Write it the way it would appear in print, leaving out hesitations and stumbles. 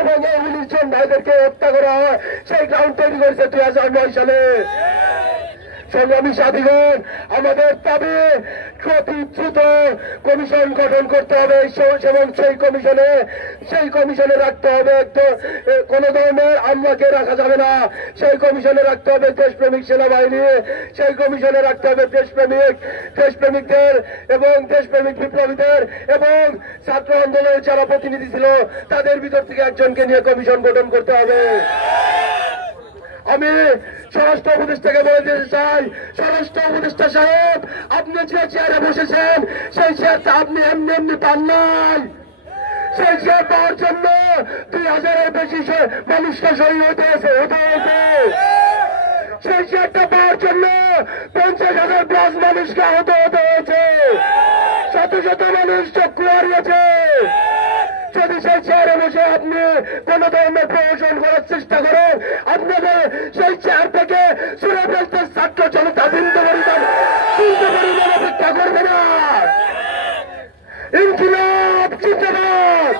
এবং এই 19 জন ভাইদেরকে হত্যা করা হয় সেই গ্রাউন্ড তৈরি করেছে 2009 সালে। সংগ্রামী সাথীগণ, আমাদের দাবি অতি দ্রুত কমিশন গঠন করতে হবে এবং সেই কমিশনে রাখতে হবে কোন ধরনের আমলাকে রাখা যাবে না। সেই কমিশনে রাখতে হবে দেশপ্রেমিক সেনাবাহিনী, সেই কমিশনে রাখতে হবে দেশপ্রেমিকদের এবং দেশপ্রেমিক বিপ্লবীদের এবং ছাত্র আন্দোলনের যারা প্রতিনিধি ছিল তাদের ভিতর থেকে একজনকে নিয়ে কমিশন গঠন করতে হবে। আমি স্বরাষ্ট্র উপদেষ্টাকে বলে দিতে চাই, স্বরাষ্ট্র উপদেষ্টা সাহেব, আপনি যে চেয়ারে বসেছেন সেই চেয়ারটা আপনি এমনি এমনি পান নাই। সেই চেয়ার পাওয়ার জন্য 2000-এর বেশি মানুষকে শহীদ হতে হয়েছে। সেই চেয়ারটা পাওয়ার জন্য 50,000+ মানুষকে আহত হতে হয়েছে, শত শত মানুষ চক্ষু হারিয়েছে। যদি সেই চেয়ারে বসে আপনি কোন ধরনের প্রমোশন করার চেষ্টা করেন, আপনাদের সেই চেয়ার থেকে ছুড়ে ফেলতে ছাত্র জনতা বিন্দু পরিমাণ অপেক্ষা করবে না। ইনকিলাব জিন্দাবাদ।